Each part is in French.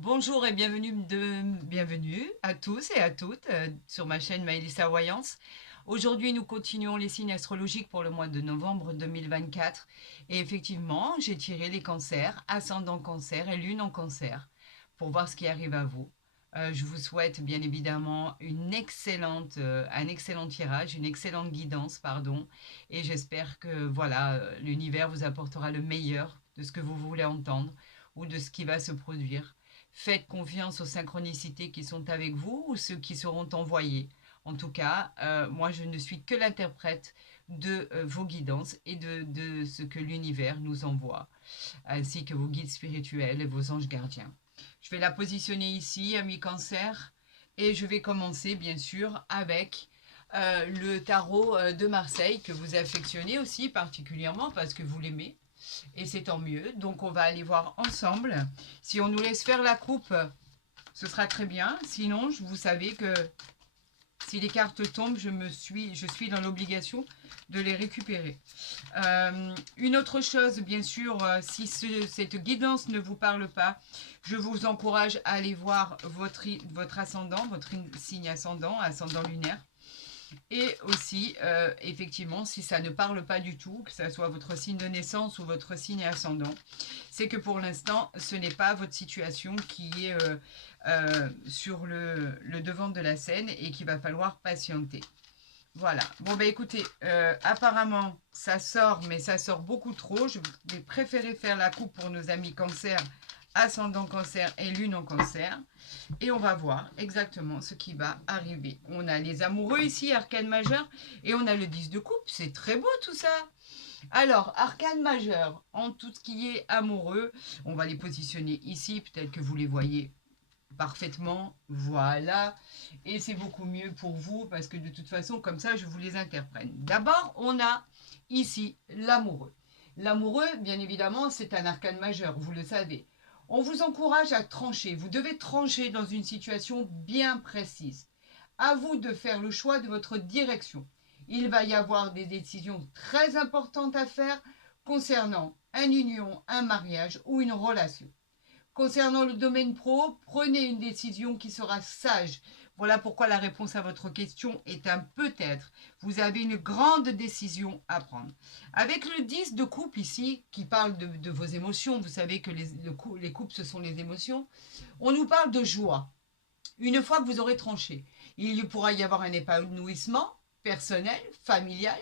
Bonjour et bienvenue à tous et à toutes sur ma chaîne Maëlissa Voyance. Aujourd'hui, nous continuons les signes astrologiques pour le mois de novembre 2024. Et effectivement, j'ai tiré les cancers, ascendant cancer et lune en cancer, pour voir ce qui arrive à vous. Je vous souhaite bien évidemment un excellent tirage, une excellente guidance, pardon. Et j'espère que voilà, l'univers vous apportera le meilleur de ce que vous voulez entendre ou de ce qui va se produire. Faites confiance aux synchronicités qui sont avec vous ou ceux qui seront envoyés. En tout cas, moi, je ne suis que l'interprète de vos guidances et de ce que l'univers nous envoie, ainsi que vos guides spirituels et vos anges gardiens. Je vais la positionner ici, ami cancer, et je vais commencer, bien sûr, avec le tarot de Marseille, que vous affectionnez aussi particulièrement parce que vous l'aimez. Et c'est tant mieux. Donc on va aller voir ensemble. Si on nous laisse faire la coupe, ce sera très bien. Sinon, vous savez que si les cartes tombent, je suis dans l'obligation de les récupérer. Une autre chose, bien sûr, si cette guidance ne vous parle pas, je vous encourage à aller voir votre ascendant, votre signe ascendant, ascendant lunaire. Et aussi, effectivement, si ça ne parle pas du tout, que ce soit votre signe de naissance ou votre signe ascendant, c'est que pour l'instant, ce n'est pas votre situation qui est sur le devant de la scène et qu'il va falloir patienter. Voilà. Bon, bah écoutez, apparemment, ça sort, mais ça sort beaucoup trop. Je vais préférer faire la coupe pour nos amis cancer, ascendant cancer et lune en cancer. Et on va voir exactement ce qui va arriver. On a les amoureux ici, arcane majeur, et on a le 10 de coupe. C'est très beau tout ça. Alors, arcane majeur, en tout ce qui est amoureux, on va les positionner ici. Peut-être que vous les voyez parfaitement. Voilà. Et c'est beaucoup mieux pour vous parce que de toute façon, comme ça, je vous les interprète. D'abord, on a ici l'amoureux. L'amoureux, bien évidemment, c'est un arcane majeur, vous le savez. On vous encourage à trancher. Vous devez trancher dans une situation bien précise. À vous de faire le choix de votre direction. Il va y avoir des décisions très importantes à faire concernant une union, un mariage ou une relation. Concernant le domaine pro, prenez une décision qui sera sage. Voilà pourquoi la réponse à votre question est un peut-être. Vous avez une grande décision à prendre. Avec le 10 de coupe ici, qui parle de vos émotions, vous savez que les coupes, ce sont les émotions, on nous parle de joie. Une fois que vous aurez tranché, il pourra y avoir un épanouissement personnel, familial.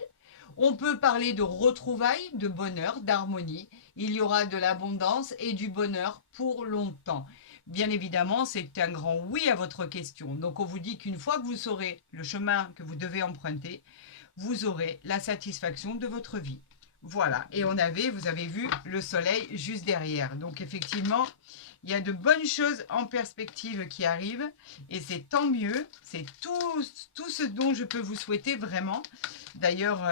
On peut parler de retrouvailles, de bonheur, d'harmonie. Il y aura de l'abondance et du bonheur pour longtemps. Bien évidemment, c'est un grand oui à votre question. Donc on vous dit qu'une fois que vous saurez le chemin que vous devez emprunter, vous aurez la satisfaction de votre vie. Voilà. Et vous avez vu le soleil juste derrière. Donc effectivement, il y a de bonnes choses en perspective qui arrivent et c'est tant mieux. C'est tout ce dont je peux vous souhaiter vraiment. D'ailleurs,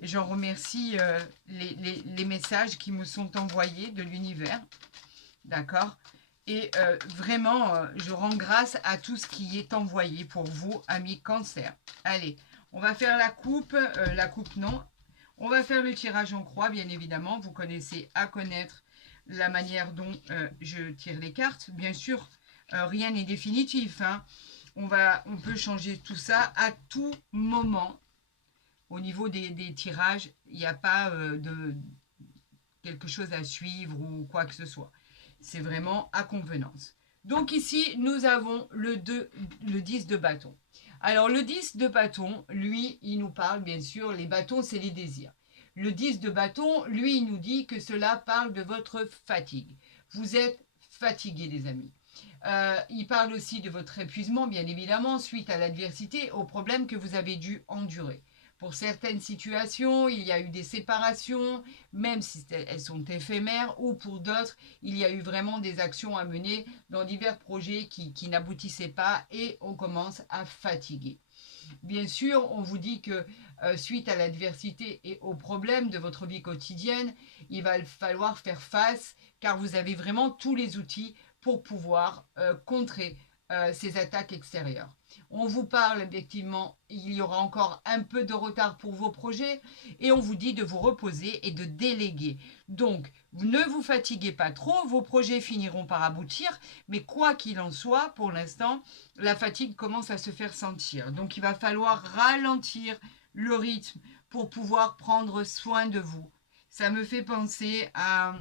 j'en remercie les messages qui me sont envoyés de l'univers. D'accord. Et vraiment, je rends grâce à tout ce qui est envoyé pour vous, amis cancer. Allez, on va faire la coupe. La coupe, non. On va faire le tirage en croix, bien évidemment. Vous connaissez à connaître la manière dont je tire les cartes. Bien sûr, rien n'est définitif. Hein. On peut changer tout ça à tout moment. Au niveau des tirages, il n'y a pas de quelque chose à suivre ou quoi que ce soit. C'est vraiment à convenance. Donc ici, nous avons le 10 de bâton. Alors le 10 de bâton, lui, il nous parle bien sûr, les bâtons, c'est les désirs. Le 10 de bâton, lui, il nous dit que cela parle de votre fatigue. Vous êtes fatigués, les amis. Il parle aussi de votre épuisement, bien évidemment, suite à l'adversité, aux problèmes que vous avez dû endurer. Pour certaines situations, il y a eu des séparations, même si elles sont éphémères, ou pour d'autres, il y a eu vraiment des actions à mener dans divers projets qui n'aboutissaient pas et on commence à fatiguer. Bien sûr, on vous dit que suite à l'adversité et aux problèmes de votre vie quotidienne, il va falloir faire face car vous avez vraiment tous les outils pour pouvoir contrer ces attaques extérieures. On vous parle effectivement, il y aura encore un peu de retard pour vos projets et on vous dit de vous reposer et de déléguer. Donc, ne vous fatiguez pas trop, vos projets finiront par aboutir, mais quoi qu'il en soit, pour l'instant, la fatigue commence à se faire sentir. Donc, il va falloir ralentir le rythme pour pouvoir prendre soin de vous. Ça me fait penser à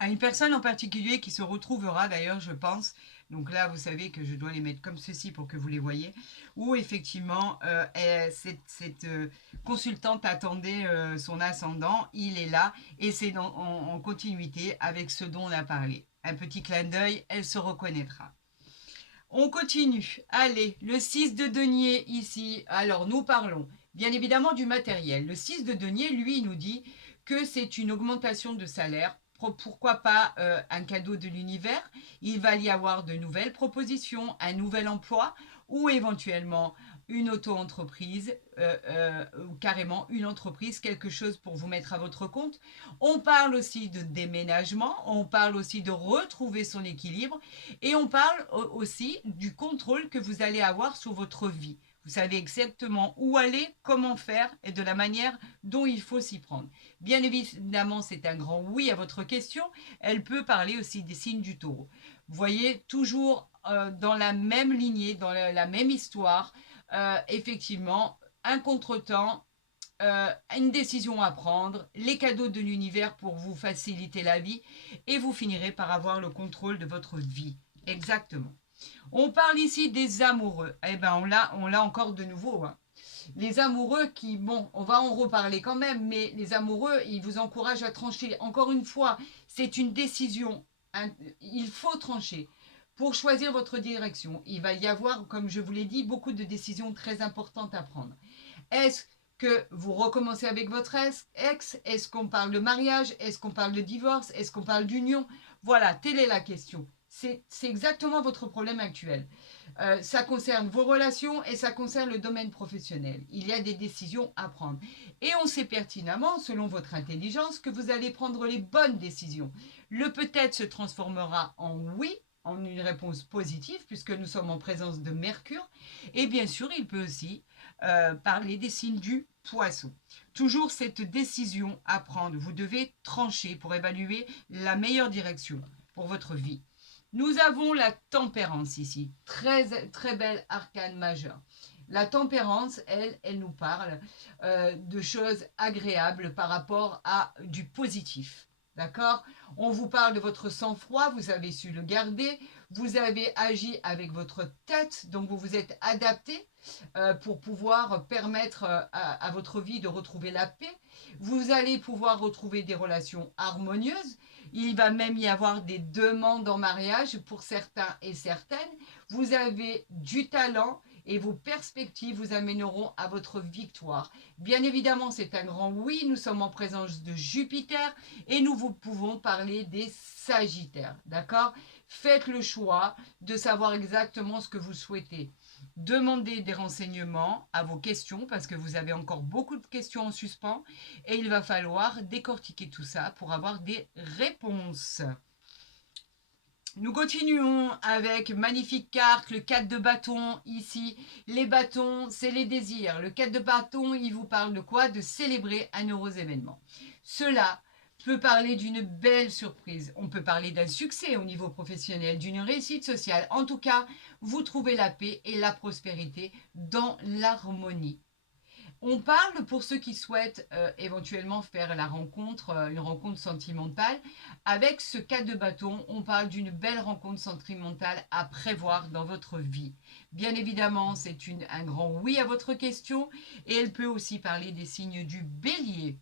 une personne en particulier qui se retrouvera d'ailleurs, je pense. Donc là, vous savez que je dois les mettre comme ceci pour que vous les voyez. Où effectivement, cette consultante attendait son ascendant. Il est là et c'est en continuité avec ce dont on a parlé. Un petit clin d'œil, elle se reconnaîtra. On continue. Allez, le 6 de denier ici. Alors, nous parlons bien évidemment du matériel. Le 6 de denier, lui, nous dit que c'est une augmentation de salaire. Pourquoi pas un cadeau de l'univers? Il va y avoir de nouvelles propositions, un nouvel emploi ou éventuellement une auto-entreprise ou carrément une entreprise, quelque chose pour vous mettre à votre compte. On parle aussi de déménagement, on parle aussi de retrouver son équilibre et on parle aussi du contrôle que vous allez avoir sur votre vie. Vous savez exactement où aller, comment faire et de la manière dont il faut s'y prendre. Bien évidemment, c'est un grand oui à votre question. Elle peut parler aussi des signes du taureau. Vous voyez, toujours dans la même lignée, dans la même histoire, effectivement, un contretemps, une décision à prendre, les cadeaux de l'univers pour vous faciliter la vie et vous finirez par avoir le contrôle de votre vie. Exactement. On parle ici des amoureux. Eh bien, on l'a encore de nouveau. Hein. Les amoureux qui, bon, on va en reparler quand même, mais les amoureux, ils vous encouragent à trancher. Encore une fois, c'est une décision. Il faut trancher. Pour choisir votre direction, il va y avoir, comme je vous l'ai dit, beaucoup de décisions très importantes à prendre. Est-ce que vous recommencez avec votre ex? Est-ce qu'on parle de mariage? Est-ce qu'on parle de divorce? Est-ce qu'on parle d'union? Voilà, telle est la question. C'est exactement votre problème actuel. Ça concerne vos relations et ça concerne le domaine professionnel. Il y a des décisions à prendre. Et on sait pertinemment, selon votre intelligence, que vous allez prendre les bonnes décisions. Le peut-être se transformera en oui, en une réponse positive, puisque nous sommes en présence de Mercure. Et bien sûr, il peut aussi parler des signes du poisson. Toujours cette décision à prendre. Vous devez trancher pour évaluer la meilleure direction pour votre vie. Nous avons la tempérance ici, très belle arcane majeure. La tempérance, elle nous parle de choses agréables par rapport à du positif. D'accord? On vous parle de votre sang-froid, vous avez su le garder, vous avez agi avec votre tête, donc vous vous êtes adapté pour pouvoir permettre à votre vie de retrouver la paix. Vous allez pouvoir retrouver des relations harmonieuses. Il va même y avoir des demandes en mariage pour certains et certaines. Vous avez du talent et vos perspectives vous amèneront à votre victoire. Bien évidemment, c'est un grand oui. Nous sommes en présence de Jupiter et nous vous pouvons parler des Sagittaires. D'accord? Faites le choix de savoir exactement ce que vous souhaitez. Demandez des renseignements à vos questions parce que vous avez encore beaucoup de questions en suspens et il va falloir décortiquer tout ça pour avoir des réponses. Nous continuons avec magnifique carte, le 4 de bâton ici. Les bâtons, c'est les désirs. Le 4 de bâton, il vous parle de quoi? De célébrer un heureux événement. Cela peut parler d'une belle surprise. On peut parler d'un succès au niveau professionnel, d'une réussite sociale. En tout cas, vous trouvez la paix et la prospérité dans l'harmonie. On parle pour ceux qui souhaitent éventuellement faire la rencontre, une rencontre sentimentale. Avec ce 4 de bâton, on parle d'une belle rencontre sentimentale à prévoir dans votre vie. Bien évidemment, c'est un grand oui à votre question et elle peut aussi parler des signes du bélier.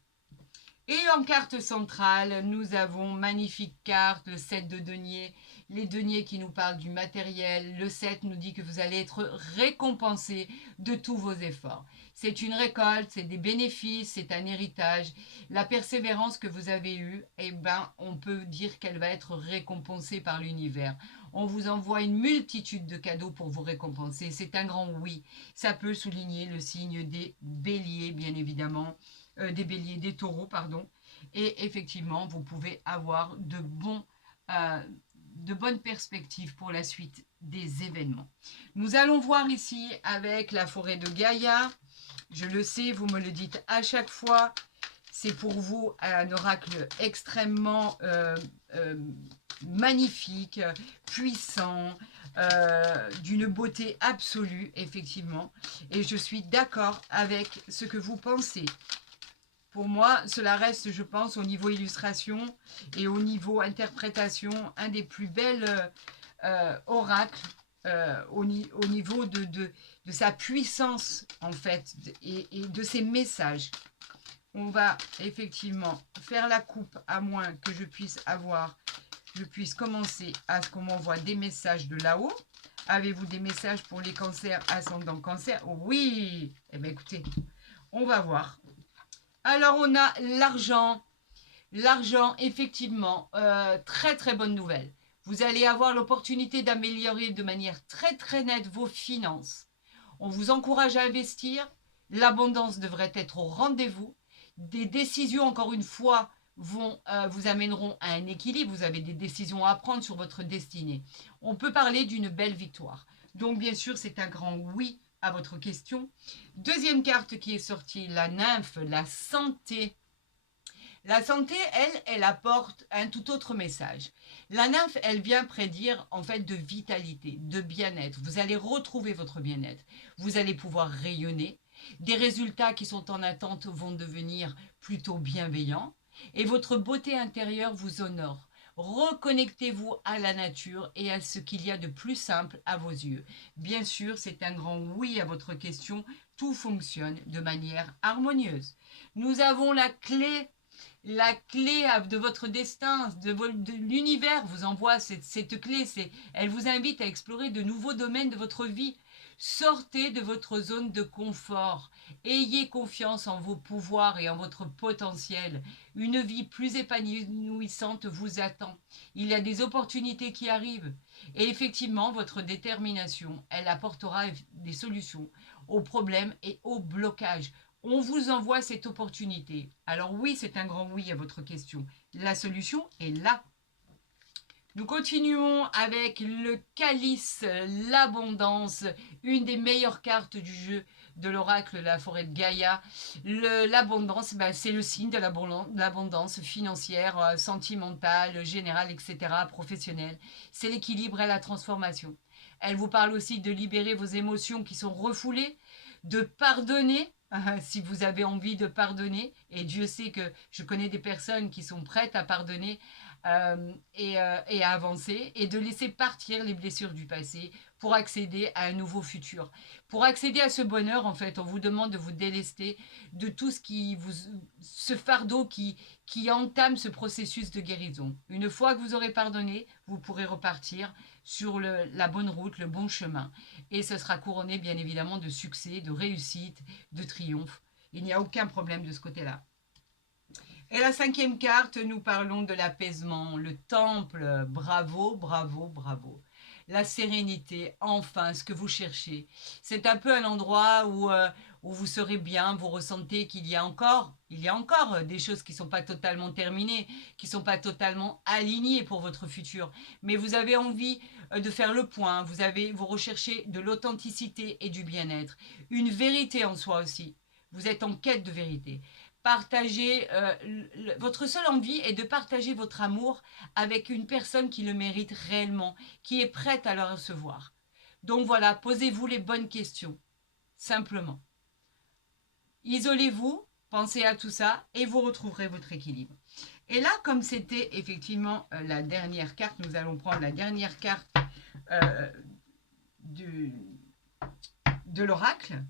Et en carte centrale, nous avons magnifique carte, le 7 de denier, les deniers qui nous parlent du matériel. Le 7 nous dit que vous allez être récompensé de tous vos efforts. C'est une récolte, c'est des bénéfices, c'est un héritage. La persévérance que vous avez eue, eh ben, on peut dire qu'elle va être récompensée par l'univers. On vous envoie une multitude de cadeaux pour vous récompenser. C'est un grand oui. Ça peut souligner le signe des béliers, bien évidemment. Des béliers, des taureaux, pardon. Et effectivement, vous pouvez avoir de bonnes perspectives pour la suite des événements. Nous allons voir ici avec la forêt de Gaïa. Je le sais, vous me le dites à chaque fois. C'est pour vous un oracle extrêmement magnifique, puissant, d'une beauté absolue, effectivement. Et je suis d'accord avec ce que vous pensez. Pour moi, cela reste, je pense, au niveau illustration et au niveau interprétation, un des plus belles oracles au niveau de sa puissance, en fait, et de ses messages. On va effectivement faire la coupe, à moins que je puisse commencer à ce qu'on m'envoie des messages de là-haut. Avez-vous des messages pour les cancers, ascendant cancer? Oui. Eh bien, écoutez, on va voir. Alors, on a l'argent. L'argent, effectivement, très très bonne nouvelle. Vous allez avoir l'opportunité d'améliorer de manière très très nette vos finances. On vous encourage à investir. L'abondance devrait être au rendez-vous. Des décisions, encore une fois, vous amèneront à un équilibre. Vous avez des décisions à prendre sur votre destinée. On peut parler d'une belle victoire. Donc, bien sûr, c'est un grand oui à votre question. Deuxième carte qui est sortie, la nymphe, la santé. La santé, elle apporte un tout autre message. La nymphe, elle vient prédire en fait de vitalité, de bien-être. Vous allez retrouver votre bien-être. Vous allez pouvoir rayonner. Des résultats qui sont en attente vont devenir plutôt bienveillants. Et votre beauté intérieure vous honore. Reconnectez-vous à la nature et à ce qu'il y a de plus simple à vos yeux. Bien sûr, c'est un grand oui à votre question. Tout fonctionne de manière harmonieuse. Nous avons la clé de votre destin, de l'univers vous envoie cette clé. Elle vous invite à explorer de nouveaux domaines de votre vie. Sortez de votre zone de confort. Ayez confiance en vos pouvoirs et en votre potentiel. Une vie plus épanouissante vous attend. Il y a des opportunités qui arrivent. Et effectivement, votre détermination, elle apportera des solutions aux problèmes et aux blocages. On vous envoie cette opportunité. Alors oui, c'est un grand oui à votre question. La solution est là. Nous continuons avec le calice, l'abondance, une des meilleures cartes du jeu de l'oracle de la forêt de Gaïa. L'abondance, c'est le signe de l'abondance financière, sentimentale, générale, etc., professionnelle. C'est l'équilibre et la transformation. Elle vous parle aussi de libérer vos émotions qui sont refoulées, de pardonner, si vous avez envie de pardonner. Et Dieu sait que je connais des personnes qui sont prêtes à pardonner, et à avancer, et de laisser partir les blessures du passé pour accéder à un nouveau futur. Pour accéder à ce bonheur, en fait, on vous demande de vous délester de tout ce fardeau qui entame ce processus de guérison. Une fois que vous aurez pardonné, vous pourrez repartir sur la bonne route, le bon chemin. Et ce sera couronné, bien évidemment, de succès, de réussite, de triomphe. Il n'y a aucun problème de ce côté-là. Et la cinquième carte, nous parlons de l'apaisement, le temple. Bravo, bravo, bravo. La sérénité, enfin, ce que vous cherchez. C'est un peu un endroit où vous serez bien, vous ressentez qu'il y a encore des choses qui ne sont pas totalement terminées, qui ne sont pas totalement alignées pour votre futur. Mais vous avez envie de faire le point, vous recherchez de l'authenticité et du bien-être. Une vérité en soi aussi. Vous êtes en quête de vérité. Votre seule envie est de partager votre amour avec une personne qui le mérite réellement, qui est prête à le recevoir. Donc voilà, posez-vous les bonnes questions, simplement. Isolez-vous, pensez à tout ça et vous retrouverez votre équilibre. Et là, comme c'était effectivement la dernière carte, nous allons prendre la dernière carte de l'oracle,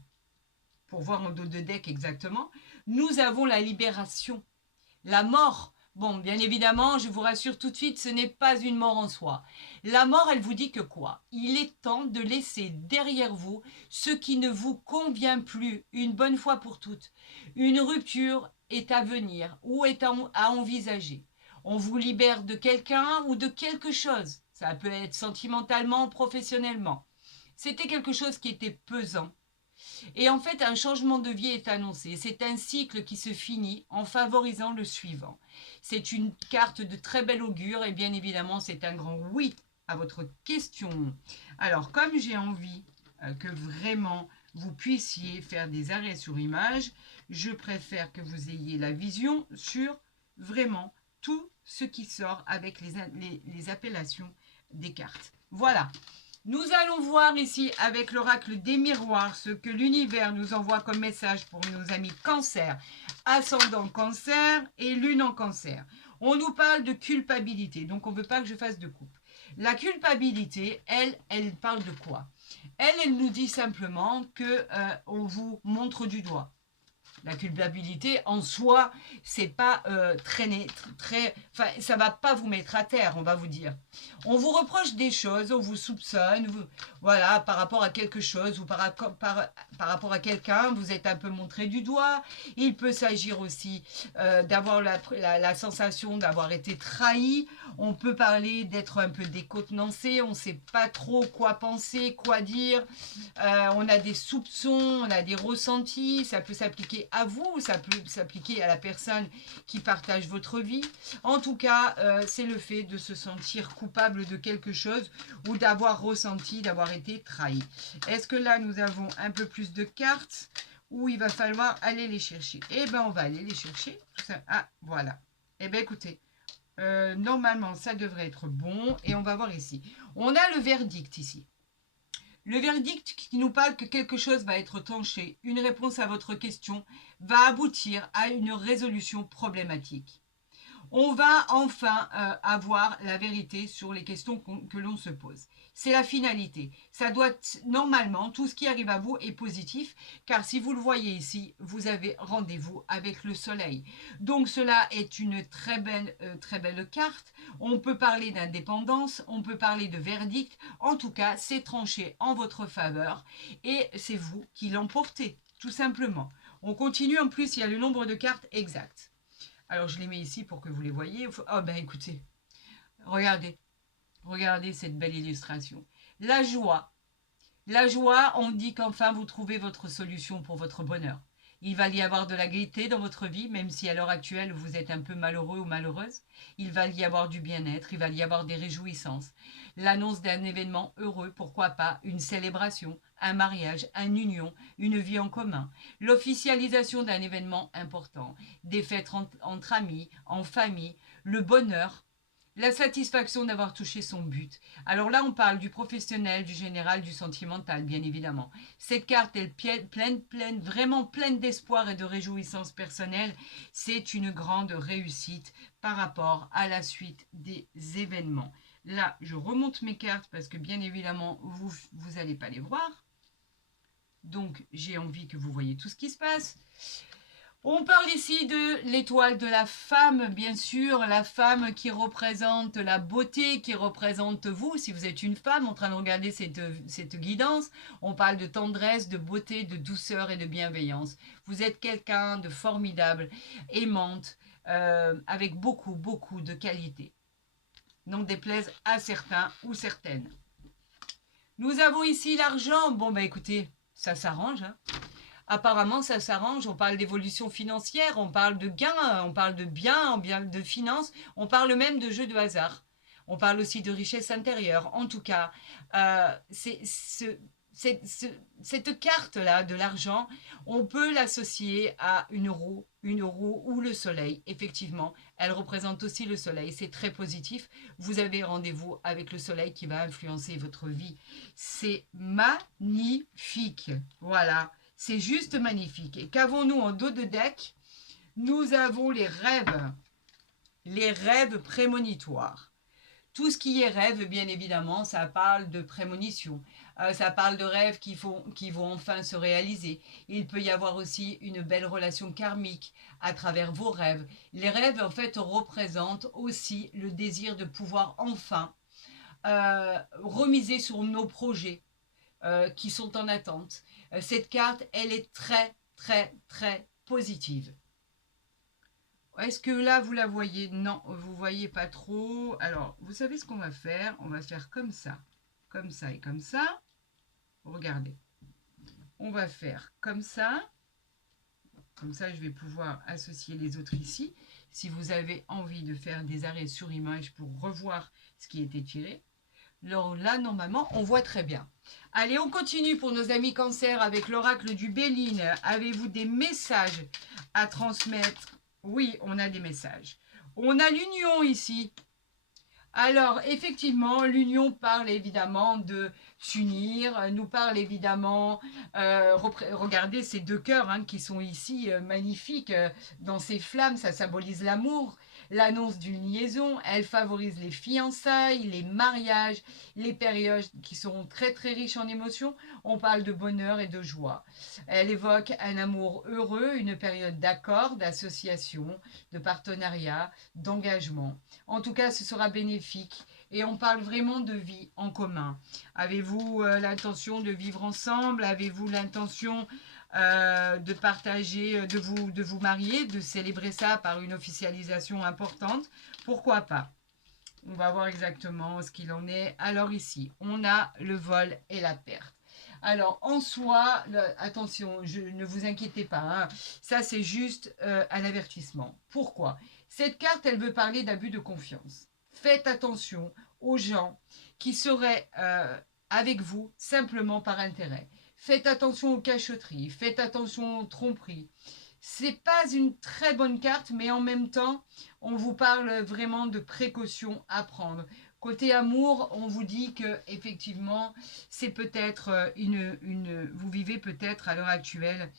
pour voir en dos de deck exactement. Nous avons la libération, la mort. Bon, bien évidemment, je vous rassure tout de suite, ce n'est pas une mort en soi. La mort, elle vous dit que quoi? Il est temps de laisser derrière vous ce qui ne vous convient plus, une bonne fois pour toutes. Une rupture est à venir ou est à envisager. On vous libère de quelqu'un ou de quelque chose. Ça peut être sentimentalement, professionnellement. C'était quelque chose qui était pesant. Et en fait, un changement de vie est annoncé. C'est un cycle qui se finit en favorisant le suivant. C'est une carte de très bel augure et bien évidemment, c'est un grand oui à votre question. Alors, comme j'ai envie que vraiment vous puissiez faire des arrêts sur image, je préfère que vous ayez la vision sur vraiment tout ce qui sort avec les appellations des cartes. Voilà. Nous allons voir ici avec l'oracle des miroirs ce que l'univers nous envoie comme message pour nos amis cancer, ascendant cancer et lune en cancer. On nous parle de culpabilité, donc on ne veut pas que je fasse de coupe. La culpabilité, elle parle de quoi? Elle nous dit simplement que on vous montre du doigt. La culpabilité en soi, c'est pas enfin, ça va pas vous mettre à terre, on va vous dire. On vous reproche des choses, on vous soupçonne, voilà, par rapport à quelque chose ou par rapport à quelqu'un, vous êtes un peu montré du doigt. Il peut s'agir aussi d'avoir la sensation d'avoir été trahi. On peut parler d'être un peu décontenancé, on ne sait pas trop quoi penser, quoi dire. On a des soupçons, on a des ressentis, ça peut s'appliquer à vous, ça peut s'appliquer à la personne qui partage votre vie. En tout cas, c'est le fait de se sentir coupable de quelque chose ou d'avoir ressenti, d'avoir été trahi. Est-ce que là, nous avons un peu plus de cartes ou il va falloir aller les chercher? Eh bien, on va aller les chercher. Ah, voilà. Eh bien, écoutez, normalement, ça devrait être bon. Et on va voir ici. On a le verdict ici. Le verdict qui nous parle que quelque chose va être tranché, une réponse à votre question, va aboutir à une résolution problématique. On va enfin avoir la vérité sur les questions que l'on se pose. C'est la finalité. Ça doit normalement, tout ce qui arrive à vous est positif, car si vous le voyez ici, vous avez rendez-vous avec le soleil. Donc cela est une très belle carte. On peut parler d'indépendance, on peut parler de verdict. En tout cas, c'est tranché en votre faveur et c'est vous qui l'emportez, tout simplement. On continue, en plus, il y a le nombre de cartes exact. Alors, je les mets ici pour que vous les voyez. Oh, ben écoutez, regardez. Regardez cette belle illustration. La joie. La joie, on dit qu'enfin vous trouvez votre solution pour votre bonheur. Il va y avoir de la gaieté dans votre vie, même si à l'heure actuelle vous êtes un peu malheureux ou malheureuse. Il va y avoir du bien-être, il va y avoir des réjouissances. L'annonce d'un événement heureux, pourquoi pas, une célébration, un mariage, une union, une vie en commun. L'officialisation d'un événement important, des fêtes entre amis, en famille, le bonheur, la satisfaction d'avoir touché son but. Alors là, on parle du professionnel, du général, du sentimental, bien évidemment. Cette carte est vraiment pleine d'espoir et de réjouissance personnelle. C'est une grande réussite par rapport à la suite des événements. Là, je remonte mes cartes parce que bien évidemment, vous n'allez pas les voir. Donc, j'ai envie que vous voyez tout ce qui se passe. On parle ici de l'étoile de la femme, bien sûr, la femme qui représente la beauté, qui représente vous, si vous êtes une femme en train de regarder cette guidance. On parle de tendresse, de beauté, de douceur et de bienveillance. Vous êtes quelqu'un de formidable, aimante, avec beaucoup de qualités. Non déplaise à certains ou certaines. Nous avons ici l'argent. Bon, bah écoutez, ça s'arrange, hein. Apparemment, ça s'arrange. On parle d'évolution financière, on parle de gains, on parle de biens, de finances, on parle même de jeux de hasard. On parle aussi de richesse intérieure. En tout cas, cette carte-là de l'argent, on peut l'associer à une roue ou le soleil. Effectivement, elle représente aussi le soleil. C'est très positif. Vous avez rendez-vous avec le soleil qui va influencer votre vie. C'est magnifique. Voilà. C'est juste magnifique. Et qu'avons-nous en dos de deck? Nous avons les rêves prémonitoires. Tout ce qui est rêve, bien évidemment, ça parle de prémonition. Ça parle de rêves qui vont enfin se réaliser. Il peut y avoir aussi une belle relation karmique à travers vos rêves. Les rêves, en fait, représentent aussi le désir de pouvoir enfin remiser sur nos projets qui sont en attente. Cette carte, elle est très positive. Est-ce que là, vous la voyez? Non, vous ne voyez pas trop. Alors, vous savez ce qu'on va faire? On va faire comme ça et comme ça. Regardez. On va faire comme ça. Comme ça, je vais pouvoir associer les autres ici. Si vous avez envie de faire des arrêts sur image pour revoir ce qui était tiré. Alors là, normalement, on voit très bien. Allez, on continue pour nos amis cancer avec l'oracle du Béline. Avez-vous des messages à transmettre? Oui, on a des messages. On a l'union ici. Alors, effectivement, l'union parle évidemment de s'unir, nous parle évidemment, regardez ces deux cœurs hein, qui sont ici magnifiques, dans ces flammes, ça symbolise l'amour, l'annonce d'une liaison, elle favorise les fiançailles, les mariages, les périodes qui sont très très riches en émotions, on parle de bonheur et de joie. Elle évoque un amour heureux, une période d'accord, d'association, de partenariat, d'engagement. En tout cas, ce sera bénéfique et on parle vraiment de vie en commun. Avez-vous l'intention de vivre ensemble? Avez-vous l'intention de partager, de vous marier, de célébrer ça par une officialisation importante? Pourquoi pas? On va voir exactement ce qu'il en est. Alors ici, on a le vol et la perte. Alors en soi, attention, ne vous inquiétez pas, hein, ça c'est juste un avertissement. Pourquoi? Cette carte, elle veut parler d'abus de confiance. Faites attention aux gens qui seraient avec vous simplement par intérêt. Faites attention aux cachotteries, faites attention aux tromperies. C'est pas une très bonne carte, mais en même temps, on vous parle vraiment de précautions à prendre. Côté amour, on vous dit que effectivement, c'est peut-être vous vivez peut-être à l'heure actuelle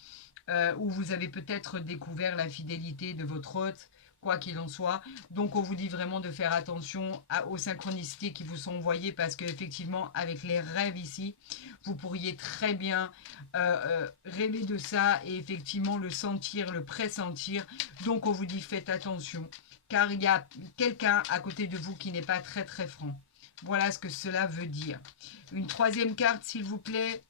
où vous avez peut-être découvert l'infidélité de votre hôte, quoi qu'il en soit. Donc on vous dit vraiment de faire attention aux synchronicités qui vous sont envoyées parce qu'effectivement avec les rêves ici, vous pourriez très bien rêver de ça et effectivement le sentir, le pressentir. Donc on vous dit faites attention car il y a quelqu'un à côté de vous qui n'est pas très très franc. Voilà ce que cela veut dire. Une troisième carte s'il vous plaît,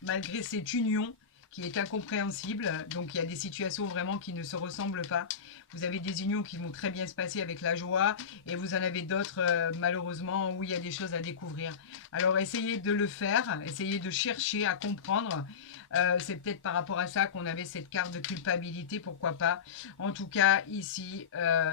malgré cette union qui est incompréhensible. Donc il y a des situations vraiment qui ne se ressemblent pas. Vous avez des unions qui vont très bien se passer avec la joie et vous en avez d'autres malheureusement où il y a des choses à découvrir. Alors essayez de le faire, essayez de chercher à comprendre. C'est peut-être par rapport à ça qu'on avait cette carte de culpabilité, pourquoi pas. En tout cas, ici,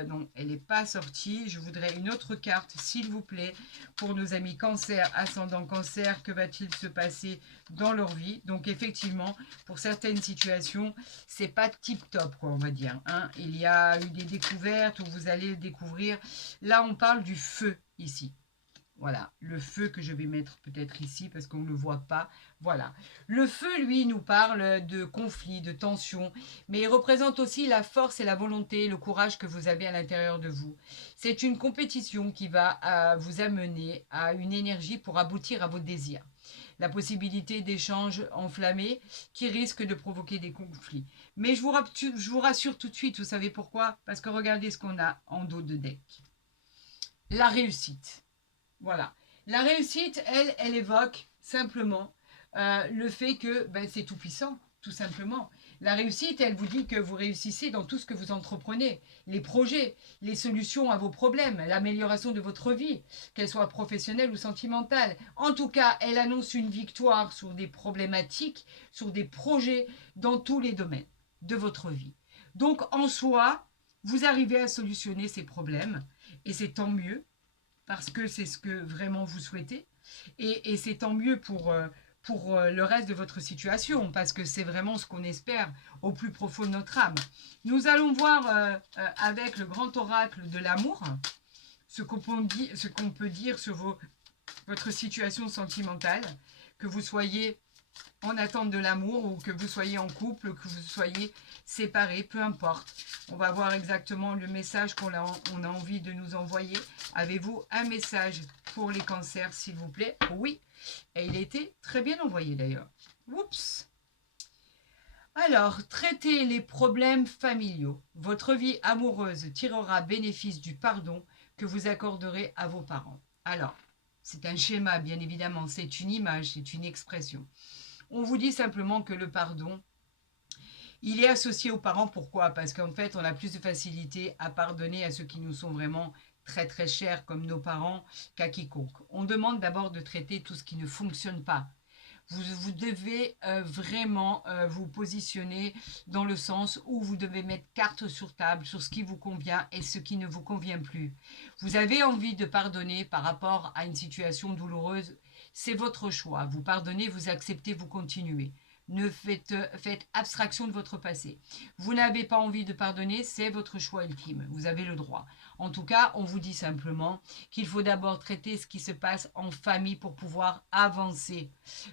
non, elle n'est pas sortie. Je voudrais une autre carte, s'il vous plaît, pour nos amis cancer, ascendant cancer. Que va-t-il se passer dans leur vie? Donc effectivement, pour certaines situations, c'est pas tip top, quoi, on va dire. Hein. Il y a eu des découvertes où vous allez découvrir. Là, on parle du feu ici. Voilà, le feu que je vais mettre peut-être ici parce qu'on ne le voit pas. Voilà. Le feu, lui, nous parle de conflits, de tensions, mais il représente aussi la force et la volonté, le courage que vous avez à l'intérieur de vous. C'est une compétition qui va vous amener à une énergie pour aboutir à vos désirs. La possibilité d'échanges enflammés qui risquent de provoquer des conflits. Mais je vous rassure tout de suite, vous savez pourquoi? Parce que regardez ce qu'on a en dos de deck. La réussite. Voilà. La réussite, elle évoque simplement le fait que c'est tout puissant, tout simplement. La réussite, elle vous dit que vous réussissez dans tout ce que vous entreprenez, les projets, les solutions à vos problèmes, l'amélioration de votre vie, qu'elle soit professionnelle ou sentimentale. En tout cas, elle annonce une victoire sur des problématiques, sur des projets dans tous les domaines de votre vie. Donc, en soi, vous arrivez à solutionner ces problèmes et c'est tant mieux parce que c'est ce que vraiment vous souhaitez. Et c'est tant mieux pour le reste de votre situation, parce que c'est vraiment ce qu'on espère au plus profond de notre âme. Nous allons voir avec le grand oracle de l'amour ce qu'on peut dire sur votre situation sentimentale, que vous soyez en attente de l'amour ou que vous soyez en couple, que vous soyez séparés, peu importe. On va voir exactement le message qu'on a envie de nous envoyer. Avez-vous un message pour les cancers, s'il vous plaît? Oui, et il a été très bien envoyé d'ailleurs. Oups! Alors, traitez les problèmes familiaux. Votre vie amoureuse tirera bénéfice du pardon que vous accorderez à vos parents. Alors, c'est un schéma, bien évidemment, c'est une image, c'est une expression. On vous dit simplement que le pardon, il est associé aux parents. Pourquoi? Parce qu'en fait, on a plus de facilité à pardonner à ceux qui nous sont vraiment très très chers, comme nos parents, qu'à quiconque. On demande d'abord de traiter tout ce qui ne fonctionne pas. Vous devez vraiment vous positionner dans le sens où vous devez mettre carte sur table sur ce qui vous convient et ce qui ne vous convient plus. Vous avez envie de pardonner par rapport à une situation douloureuse, c'est votre choix. Vous pardonnez, vous acceptez, vous continuez. Ne faites abstraction de votre passé. Vous n'avez pas envie de pardonner, c'est votre choix ultime. Vous avez le droit. En tout cas, on vous dit simplement qu'il faut d'abord traiter ce qui se passe en famille pour pouvoir avancer.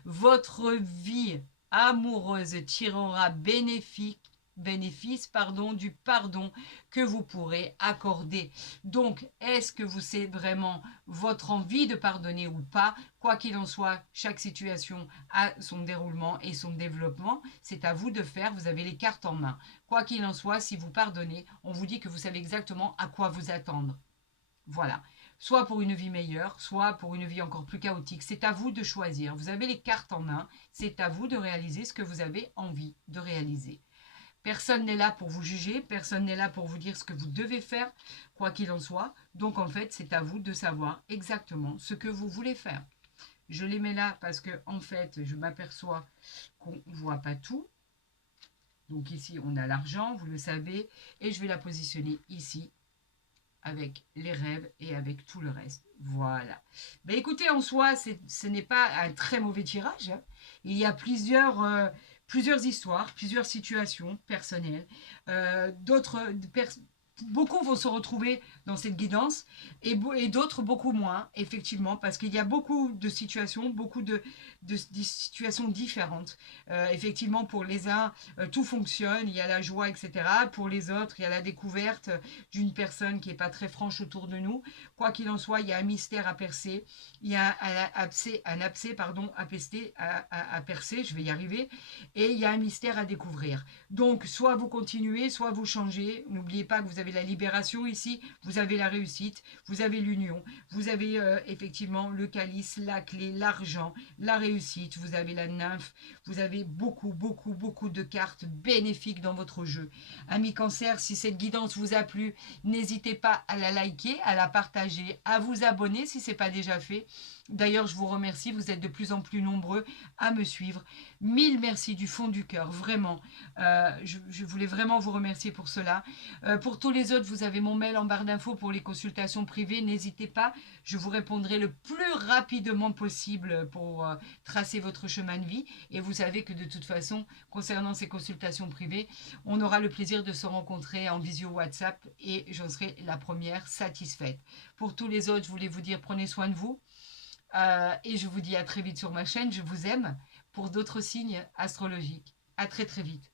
Votre vie amoureuse tirera bénéfice du pardon que vous pourrez accorder. Donc, est-ce que vous c'est vraiment votre envie de pardonner ou pas? Quoi qu'il en soit, chaque situation a son déroulement et son développement. C'est à vous de faire, vous avez les cartes en main. Quoi qu'il en soit, si vous pardonnez, on vous dit que vous savez exactement à quoi vous attendre. Voilà. Soit pour une vie meilleure, soit pour une vie encore plus chaotique. C'est à vous de choisir. Vous avez les cartes en main. C'est à vous de réaliser ce que vous avez envie de réaliser. Personne n'est là pour vous juger, personne n'est là pour vous dire ce que vous devez faire, quoi qu'il en soit. Donc en fait, c'est à vous de savoir exactement ce que vous voulez faire. Je les mets là parce que en fait, je m'aperçois qu'on ne voit pas tout. Donc ici, on a l'argent, vous le savez, et je vais la positionner ici avec les rêves et avec tout le reste. Voilà. Ben écoutez, en soi, ce n'est pas un très mauvais tirage. Hein. Il y a plusieurs histoires, plusieurs situations personnelles. D'autres beaucoup vont se retrouver dans cette guidance et d'autres beaucoup moins, effectivement, parce qu'il y a beaucoup de situations, de situations différentes. Effectivement, pour les uns, tout fonctionne, il y a la joie, etc. Pour les autres, il y a la découverte d'une personne qui n'est pas très franche autour de nous. Quoi qu'il en soit, il y a un mystère à percer, il y a un abcès à percer, je vais y arriver, et il y a un mystère à découvrir. Donc, soit vous continuez, soit vous changez. N'oubliez pas que vous avez la libération ici, vous avez la réussite, vous avez l'union, vous avez effectivement le calice, la clé, l'argent, la réussite, vous avez la nymphe, vous avez beaucoup de cartes bénéfiques dans votre jeu. Amis Cancer, si cette guidance vous a plu, n'hésitez pas à la liker, à la partager, à vous abonner si ce n'est pas déjà fait. D'ailleurs, je vous remercie, vous êtes de plus en plus nombreux à me suivre. Mille merci du fond du cœur, vraiment. Je voulais vraiment vous remercier pour cela. Pour tous les autres, vous avez mon mail en barre d'infos pour les consultations privées. N'hésitez pas, je vous répondrai le plus rapidement possible pour tracer votre chemin de vie. Et vous savez que de toute façon, concernant ces consultations privées, on aura le plaisir de se rencontrer en visio WhatsApp et j'en serai la première satisfaite. Pour tous les autres, je voulais vous dire prenez soin de vous. Et je vous dis à très vite sur ma chaîne. Je vous aime pour d'autres signes astrologiques. À très vite.